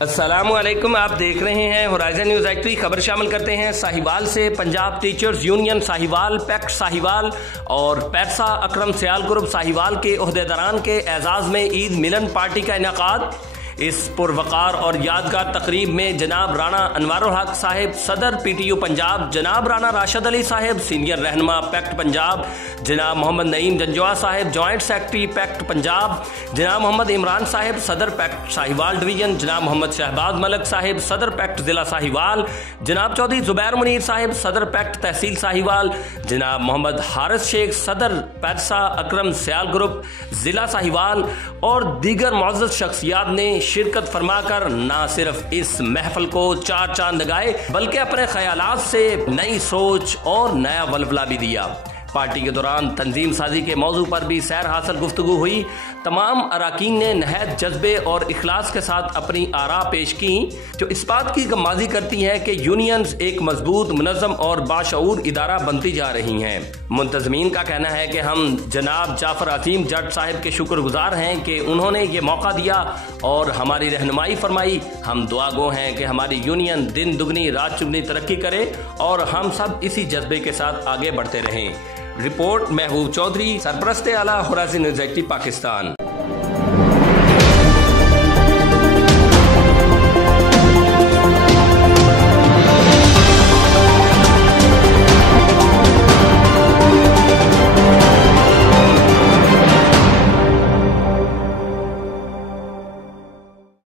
अस्सलामुअलैकुम, आप देख रहे हैं होराइजन न्यूज एक्टिव। खबर शामिल करते हैं साहिवाल से। Punjab teachers union Sahiwal, pact Sahiwal और पैसा अकरम सियाल ग्रुप साहिवाल के ओहदेदारान के एजाज में ईद मिलन पार्टी का इनेकाद। इस पुरवकार और यादगार तकरीब में जनाब राणा अनवारुल हक साहिब सदर PTU पंजाब, जनाब राणा राशिद अली साहिब सीनियर रहनुमा पैक्ट पंजाब, जनाब Mohammad Naeem Janjua Sahib joint secretary pact Punjab, जनाब मोहम्मद इमरान साहिब सदर पैक्ट साहिवाल डिवीजन, जनाब मोहम्मद शहबाज मलक साहिब सदर पैक्ट जिला साहिवाल, जनाब चौधरी जुबैर मुनीर साहिब सदर पैक्ट तहसील साहिवाल, जनाब मोहम्मद हारिस शेख सदर पैसा अकरम सियाल ग्रुप जिला साहिवाल और दीगर मुअज़्ज़ज़ शख्सियात ने शिरकत फरमाकर न सिर्फ इस महफल को चार चांद लगाए बल्कि अपने ख्यालात से नई सोच और नया वलवला भी दिया। पार्टी के दौरान तंजीम साजी के मौजू पर भी सैर हासिल गुफ्तगू हुई। तमाम अराकीन ने नहायत जज्बे और इखलास के साथ अपनी आरा पेश की जो इस बात की गमाजी करती हैं कि यूनियंस एक मजबूत, मुनज़्ज़म और बाशऊर इदारा बनती जा रही हैं। मुंतज़मीन का कहना है कि हम जनाब जाफर अजीम जट साहिब के शुक्रगुजार हैं कि उन्होंने ये मौका दिया और हमारी रहनुमाई फरमाई। हम दुआगो हैं कि हमारी यूनियन दिन दुगनी रात चुगनी तरक्की करे और हम सब इसी जज्बे के साथ आगे बढ़ते रहें। रिपोर्ट महबूब चौधरी, सरपरस्ते आला होराइजन न्यूज एक्टिव, पाकिस्तान।